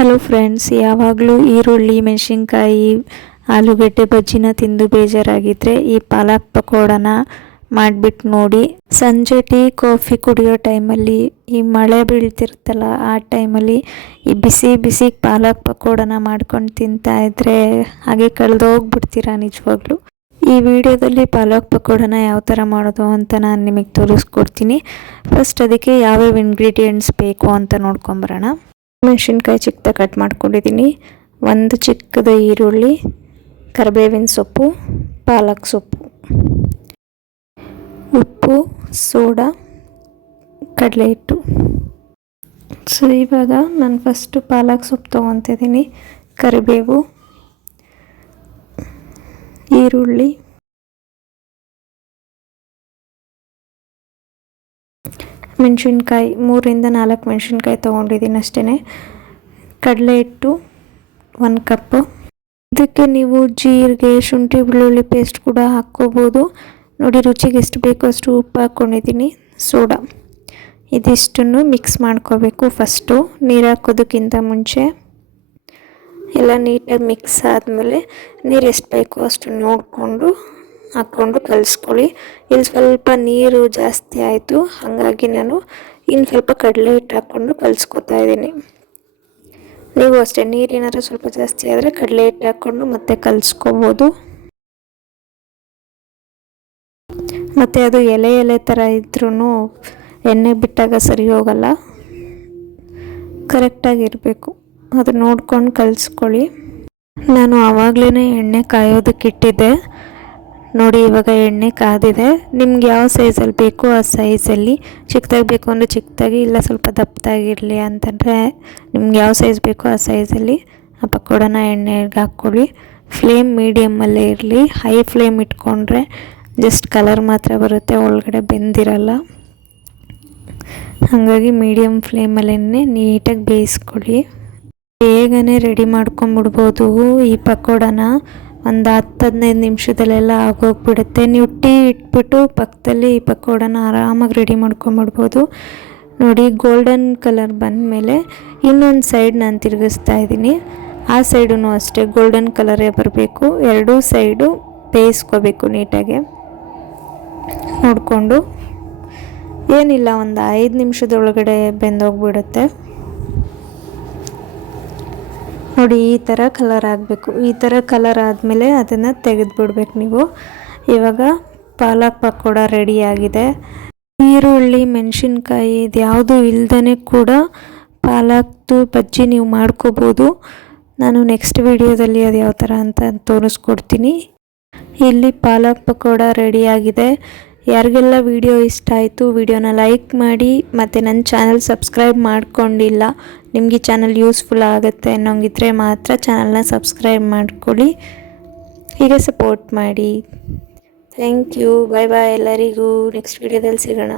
Hello friends, ಯಾವಾಗಲೂ ಈರುಳ್ಳಿ, ಮೆಣಸಿನ್ಕಾಯಿ, ಆಲೂಗಡ್ಡೆ ಬಜ್ಜಿನ ತಿಂದು ಬೇಜಾರಾಗಿದ್ದರೆ ಈ ಪಾಲಕ್ ಪಕೋಡನ ಮಾಡಿಬಿಟ್ಟು ನೋಡಿ. ಸಂಜೆ ಟೀ ಕಾಫಿ ಕುಡಿಯೋ ಟೈಮಲ್ಲಿ, ಈ ಮಳೆ ಬೀಳ್ತಿರುತ್ತಲ್ಲ ಆ ಟೈಮಲ್ಲಿ ಈ ಬಿಸಿ ಬಿಸಿ ಪಾಲಕ್ ಪಕೋಡನ ಮಾಡ್ಕೊಂಡು ತಿಂತಾಯಿದ್ರೆ ಹಾಗೆ ಕಳೆದೋಗ್ಬಿಡ್ತೀರಾ ನಿಜವಾಗ್ಲೂ. ಈ ವಿಡಿಯೋದಲ್ಲಿ ಪಾಲಕ್ ಪಕೋಡನ ಯಾವ ಥರ ಮಾಡೋದು ಅಂತ ನಾನು ನಿಮಗೆ ತೋರಿಸ್ಕೊಡ್ತೀನಿ. ಫಸ್ಟ್ ಅದಕ್ಕೆ ಯಾವ್ಯಾವ ಇಂಗ್ರೀಡಿಯೆಂಟ್ಸ್ ಬೇಕು ಅಂತ ನೋಡ್ಕೊಂಬರೋಣ. ಮೆಣಸಿನ್ಕಾಯಿ ಚಿಕ್ಕದಾಗಿ ಕಟ್ ಮಾಡ್ಕೊಂಡಿದ್ದೀನಿ, ಒಂದು ಚಿಕ್ಕದ ಈರುಳ್ಳಿ, ಕರಿಬೇವಿನ ಸೊಪ್ಪು, ಪಾಲಕ್ ಸೊಪ್ಪು, ಉಪ್ಪು, ಸೋಡಾ, ಕಡಲೆ ಹಿಟ್ಟು. ಸೊ ಇವಾಗ ನಾನು ಫಸ್ಟು ಪಾಲಕ್ ಸೊಪ್ಪು ತೊಗೊತಿದ್ದೀನಿ. ಕರಿಬೇವು, ಈರುಳ್ಳಿ, ಮೆಣಸಿನ್ಕಾಯಿ 3ರಿಂದ 4 ಮೆಣಸಿನ್ಕಾಯಿ ತೊಗೊಂಡಿದ್ದೀನಿ ಅಷ್ಟೇ. ಕಡಲೆ ಹಿಟ್ಟು 1 ಕಪ್ಪು. ಇದಕ್ಕೆ ನೀವು ಜೀರಿಗೆ, ಶುಂಠಿ ಬೆಳ್ಳುಳ್ಳಿ ಪೇಸ್ಟ್ ಕೂಡ ಹಾಕ್ಕೋಬೋದು. ನೋಡಿ, ರುಚಿಗೆ ಎಷ್ಟು ಬೇಕೋ ಅಷ್ಟು ಉಪ್ಪು ಹಾಕ್ಕೊಂಡಿದ್ದೀನಿ. ಸೋಡಾ, ಇದಿಷ್ಟನ್ನು ಮಿಕ್ಸ್ ಮಾಡ್ಕೋಬೇಕು. ಫಸ್ಟು ನೀರು ಹಾಕೋದಕ್ಕಿಂತ ಮುಂಚೆ ಎಲ್ಲ ನೀಟಾಗಿ ಮಿಕ್ಸ್ ಆದಮೇಲೆ ನೀರು ಎಷ್ಟು ಬೇಕೋ ಅಷ್ಟು ನೋಡಿಕೊಂಡು ಹಾಕ್ಕೊಂಡು ಕಲಿಸ್ಕೊಳ್ಳಿ. ಇಲ್ಲಿ ಸ್ವಲ್ಪ ನೀರು ಜಾಸ್ತಿ ಆಯಿತು, ಹಾಗಾಗಿ ನಾನು ಇನ್ನು ಸ್ವಲ್ಪ ಕಡಲೆ ಹಿಟ್ಟು ಹಾಕ್ಕೊಂಡು ಕಲಿಸ್ಕೊತಾ ಇದ್ದೀನಿ. ನೀವು ಅಷ್ಟೇ, ನೀರೇನಾದ್ರು ಸ್ವಲ್ಪ ಜಾಸ್ತಿ ಆದರೆ ಕಡಲೆ ಹಿಟ್ಟು ಹಾಕ್ಕೊಂಡು ಮತ್ತೆ ಕಲಿಸ್ಕೋಬೋದು. ಮತ್ತು ಅದು ಎಲೆ ಎಲೆ ಥರ ಇದ್ರೂ ಎಣ್ಣೆ ಬಿಟ್ಟಾಗ ಸರಿ ಹೋಗಲ್ಲ. ಕರೆಕ್ಟಾಗಿರಬೇಕು, ಅದು ನೋಡ್ಕೊಂಡು ಕಲಿಸ್ಕೊಳ್ಳಿ. ನಾನು ಆವಾಗಲೇ ಎಣ್ಣೆ ಕಾಯೋದಕ್ಕೆ ಇಟ್ಟಿದ್ದೆ. ನೋಡಿ, ಇವಾಗ ಎಣ್ಣೆ ಕಾದಿದೆ. ನಿಮ್ಗೆ ಯಾವ ಸೈಜಲ್ಲಿ ಬೇಕೋ ಆ ಸೈಜಲ್ಲಿ, ಚಿಕ್ಕದಾಗಿ ಬೇಕು ಅಂದರೆ ಚಿಕ್ಕದಾಗಿ, ಇಲ್ಲ ಸ್ವಲ್ಪ ದಪ್ಪದಾಗಿರಲಿ ಅಂತಂದರೆ ನಿಮ್ಗೆ ಯಾವ ಸೈಜ್ ಬೇಕೋ ಆ ಸೈಜಲ್ಲಿ ಆ ಪಕೋಡನ ಎಣ್ಣೆಗೆ ಹಾಕ್ಕೊಳ್ಳಿ. ಫ್ಲೇಮ್ ಮೀಡಿಯಮ್ಮಲ್ಲೇ ಇರಲಿ. ಹೈ ಫ್ಲೇಮ್ ಇಟ್ಕೊಂಡ್ರೆ ಜಸ್ಟ್ ಕಲರ್ ಮಾತ್ರ ಬರುತ್ತೆ, ಒಳಗಡೆ ಬೆಂದಿರಲ್ಲ. ಹಾಗಾಗಿ ಮೀಡಿಯಮ್ ಫ್ಲೇಮಲ್ಲೇ ನೀಟಾಗಿ ಬೇಯಿಸ್ಕೊಳ್ಳಿ. ಬೇಗನೆ ರೆಡಿ ಮಾಡ್ಕೊಂಬಿಡ್ಬೋದು ಈ ಪಕೋಡನ. ಒಂದು 10-15 ನಿಮಿಷದಲ್ಲೆಲ್ಲ ಆಗೋಗ್ಬಿಡುತ್ತೆ. ನೀವು ಟೀ ಇಟ್ಬಿಟ್ಟು ಪಕ್ಕದಲ್ಲಿ ಈ ಪಕೋಡನ ಆರಾಮಾಗಿ ರೆಡಿ ಮಾಡ್ಕೊಂಬಿಡ್ಬೋದು. ನೋಡಿ, ಗೋಲ್ಡನ್ ಕಲರ್ ಬಂದಮೇಲೆ ಇನ್ನೊಂದು ಸೈಡ್ ನಾನು ತಿರುಗಿಸ್ತಾ ಇದ್ದೀನಿ. ಆ ಸೈಡೂ ಅಷ್ಟೇ ಗೋಲ್ಡನ್ ಕಲರೇ ಬರಬೇಕು. ಎರಡೂ ಸೈಡು ಬೇಯಿಸ್ಕೋಬೇಕು ನೀಟಾಗೆ ನೋಡಿಕೊಂಡು. ಏನಿಲ್ಲ, ಒಂದು 5 ನಿಮಿಷದೊಳಗಡೆ ಬೆಂದೋಗ್ಬಿಡುತ್ತೆ. ನೋಡಿ, ಈ ಥರ ಕಲರ್ ಆಗಬೇಕು. ಈ ಥರ ಕಲರ್ ಆದಮೇಲೆ ಅದನ್ನು ತೆಗೆದುಬಿಡ್ಬೇಕು ನೀವು. ಇವಾಗ ಪಾಲಕ್ ಪಕೋಡ ರೆಡಿಯಾಗಿದೆ. ಈರುಳ್ಳಿ, ಮೆಣಸಿನ್ಕಾಯಿ ಇದು ಯಾವುದೂ ಇಲ್ದೇ ಕೂಡ ಪಾಲಕ್ದು ಬಜ್ಜಿ ನೀವು ಮಾಡ್ಕೋಬೋದು. ನಾನು ನೆಕ್ಸ್ಟ್ ವಿಡಿಯೋದಲ್ಲಿ ಅದು ಯಾವ ಥರ ಅಂತ ತೋರಿಸ್ಕೊಡ್ತೀನಿ. ಇಲ್ಲಿ ಪಾಲಕ್ ಪಕೋಡ ರೆಡಿಯಾಗಿದೆ. ಯಾರಿಗೆಲ್ಲ ವಿಡಿಯೋ ಇಷ್ಟ ಆಯಿತು ವಿಡಿಯೋನ ಲೈಕ್ ಮಾಡಿ, ಮತ್ತು ನನ್ನ ಚಾನಲ್ ಸಬ್ಸ್ಕ್ರೈಬ್ ಮಾಡ್ಕೊಂಡಿಲ್ಲ, ನಿಮಗೆ ಚಾನಲ್ ಯೂಸ್ಫುಲ್ ಆಗುತ್ತೆ ಅನ್ನೋಂಗಿದ್ರೆ ಮಾತ್ರ ಚಾನಲ್ನ ಸಬ್ಸ್ಕ್ರೈಬ್ ಮಾಡ್ಕೊಳ್ಳಿ. ಹೀಗೆ ಸಪೋರ್ಟ್ ಮಾಡಿ. Thank you. ಬಾಯ್ ಬಾಯ್ ಎಲ್ಲರಿಗೂ. ನೆಕ್ಸ್ಟ್ ವಿಡಿಯೋದಲ್ಲಿ ಸಿಗೋಣ.